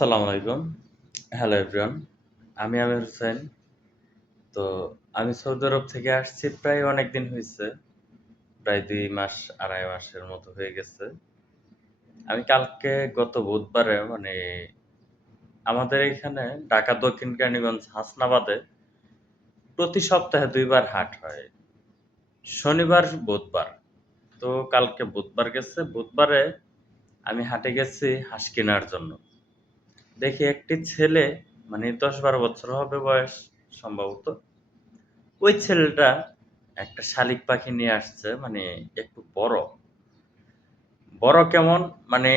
আসসালামু আলাইকুম। Hello everyone. আমি আমির হোসেন। তো আমি সৌদি আরব থেকে আসছি প্রায় অনেকদিন হইছে। প্রায় ২ মাস ২.৫ মাসের মতো হয়ে গেছে। আমি কালকে গত বুধবারে আমাদের এখানে ঢাকা দক্ষিণ কেরানীগঞ্জ হাসনাবাদে প্রতি সপ্তাহে ২ বার হাট হয়। শনিবার, বুধবার। তো কালকে বুধবার গেছে। বুধবারে আমি হাটে গেছি হাঁস কেনার জন্য। দেখি একটি ছেলে ১০-১২ বছর হবে বয়স সম্ভবত। ওই ছেলেটা একটা শালিক পাখি নিয়ে আসছে একটু বড়। বড় কেমন? মানে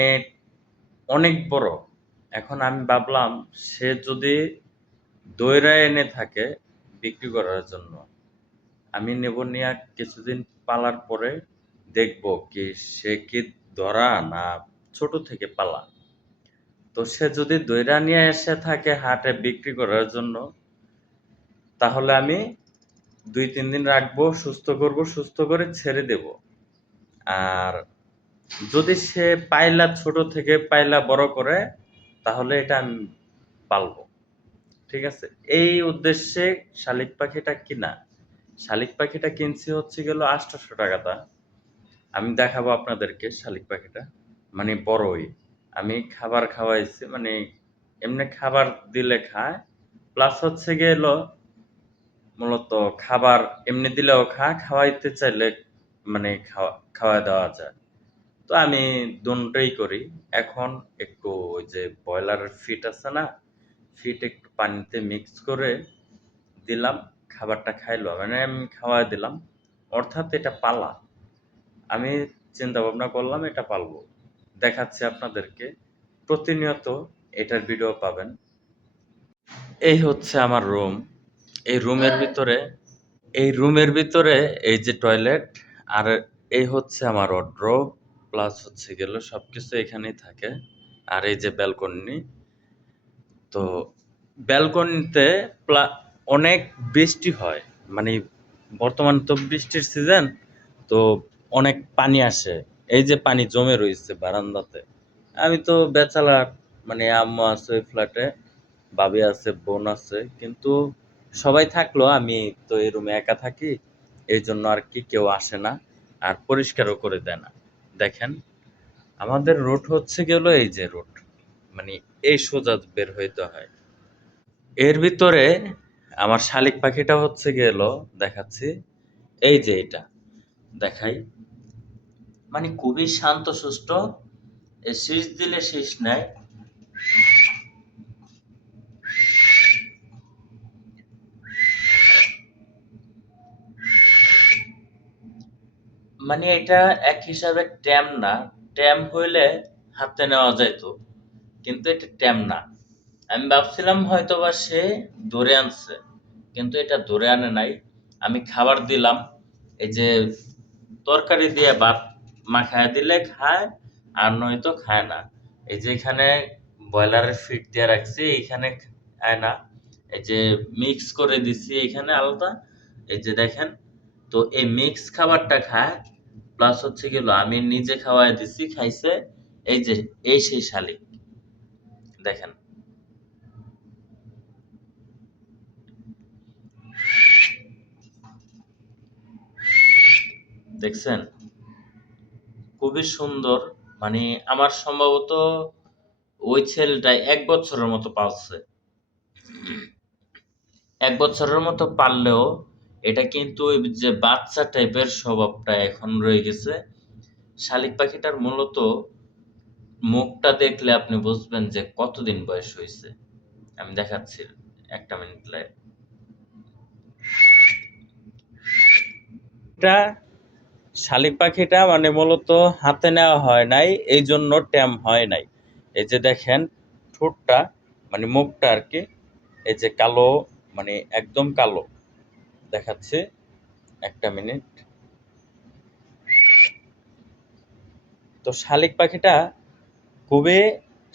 অনেক বড়। এখন আমি ভাবলাম সে যদি দইরা এনে থাকে বিক্রি করার জন্য, আমি নেব নিয়া কিছুদিন পালার পরে দেখব কি সে কি ধরা না ছোট থেকে পালা। তো সে যদি দইরা নিয়ে এসে থাকে হাটে বিক্রি করার জন্য, তাহলে আমি ২-৩ দিন রাখবো, সুস্থ করব, সুস্থ করে ছেড়ে দেব। আর যদি সে পায়লা ছোট থেকে পায়লা বড় করে, তাহলে এটা আমি পালবো। ঠিক আছে? এই উদ্দেশ্যে শালিক পাখিটা কিনা। শালিক পাখিটা কিনছি হচ্ছে গেল ৳৮০০ আমি দেখাবো আপনাদেরকে শালিক পাখিটা। বড়ই। আমি খাবার খাওয়াইছি এমনি খাবার দিলে খায়। প্লাস হচ্ছে গেল মূলত খাবার এমনি দিলেও খায়, খাওয়াইতে চাইলে খাওয়ায় দেওয়া যায়। তো আমি দোনোটাই করি। এখন একটু ওই যে ব্রয়লারের ফিট আছে না? ফিট একটু পানিতে মিক্স করে দিলাম, খাবারটা খাইলো। আমি খাওয়ায় দিলাম। অর্থাৎ এটা পালা। আমি চিন্তা ভাবনা করলাম এটা পালবো। দেখাচ্ছি আপনাদেরকে। প্রতিনিয়ত এটার ভিডিও পাবেন। এই হচ্ছে আমার রুম। এই রুমের ভিতরে এই যে টয়লেট, আর এই হচ্ছে আমার ওয়ারড্রোব, প্লাস হচ্ছে গেল সবকিছু এখানেই থাকে। আর এই যে ব্যালকনি। তো ব্যালকনিতে অনেক বৃষ্টি হয়। মানে বর্তমান তো বৃষ্টির সিজন। তো অনেক পানি আসে। এই যে পানি জমে রইছে বারান্দাতে। আমি তো ব্যাচেলর, আম্মু আছে ওই ফ্ল্যাটে, ভাবি আছে, বোন আছে। কিন্তু সবাই থাকলেও আমি তো এই রুমে একা থাকি। এইজন্য আরকি কেউ আসে না। আর পরিষ্কারও করে দেয় না। দেখেন, আমাদের রুট হচ্ছে গেল এই যে রুট। মানে এই সোজা বের হইতে হয়। এর ভিতরে আমার শালিক পাখিটা হচ্ছে গেল দেখাচ্ছি। এই যে এটা দেখাই। খুবই শান্তশিষ্ট। এ শীষ দিলে শীষ নেয়। এটা এক হিসাবে ট্যাম না। ট্যাম হইলে হাতে নেওয়া যাইত। কিন্তু এটা ট্যাম না। আমি ভাবছিলাম হয়তোবা সে ধরে আনছে। কিন্তু এটা ধরে আনে নাই। আমি খাবার দিলাম। এই যে তরকারি দিয়ে ভাত মাখায় দিলে খায়, আর নয়তো খায় না। এই যে এখানে ব্রয়লারের ফিড দিয়ে রাখছি, এইখানে খায় না। এই যে মিক্স করে দিছি এখানে আলাদা। এই যে দেখেন, তো এই মিক্স খাবারটা খায়। প্লাস হচ্ছে গেল আমি নিজে খাওয়াই দিছি, খাইছে। এই যে এই সেই শালিক। দেখেন, দেখছেন? খুবই সুন্দর। মানে আমার সম্ভবত ওই ছেলেটাই ১ বছরের মতো পালছে। ১ বছরের মতো পাললেও এটা কিন্তু ওই যে বাচ্চা টাইপের স্বভাবটা এখন রয়ে গেছে। শালিক পাখিটার মূলত মুখটা দেখলে আপনি বুঝবেন যে কতদিন বয়স হইছে। আমি দেখাচ্ছি ১ টা মিনিট লাইভ। এটা শালিক পাখিটা মূলত হাতে নেওয়া হয় নাই, এইজন্য ট্যাম হয় নাই। এই যে দেখেন ঠোঁটটা, মুখটা আরকি, এই যে কালো, একদম কালো। দেখাচ্ছি ১ টা মিনিট। তো শালিক পাখিটা খুবই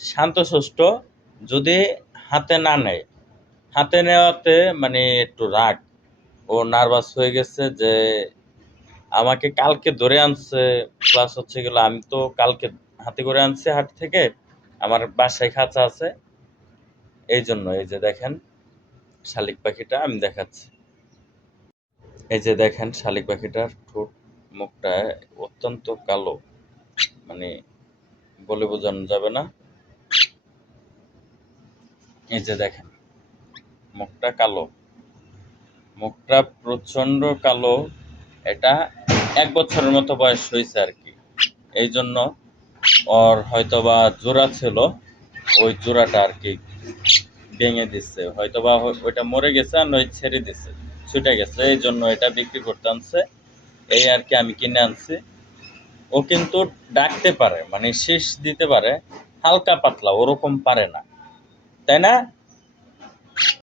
শান্তশিষ্ট যদি হাতে না নেয়। হাতে নেওয়াতে একটু রাগ। ও নার্ভাস হয়ে গেছে যে আমাকে কালকে ধরে আনছে। প্লাস হচ্ছে গেল আমি তো কালকে হাতে করে আনছি হাট থেকে। আমার বাসায় খাঁচা আছে। এই জন্য এই যে দেখেন শালিক পাখিটা আমি দেখাচ্ছি। এই যে দেখেন শালিক পাখিটার ঠোঁট মুখটা অত্যন্ত কালো, মানে বলে বোঝানো যাবে না। এই যে দেখেন মুখটা কালো, মুখটা প্রচন্ড কালো। এটা 1 বছরের মতো বয়স হয়েছে আর কি। এই জন্য ওর হয়তোবা জোড়া ছিল, ওই জোড়াটা আর কি ভেঙে দিচ্ছে, হয়তোবা ওইটা মরে গেছে আর ওই ছেড়ে দিচ্ছে, ছুটে গেছে, এই জন্য এটা বিক্রি করতে আনছে। এই আর কি আমি কিনে আনছি। ও কিন্তু ডাকতে পারে, মানে শীষ দিতে পারে, হালকা পাতলা, ওরকম পারে না, তাই না?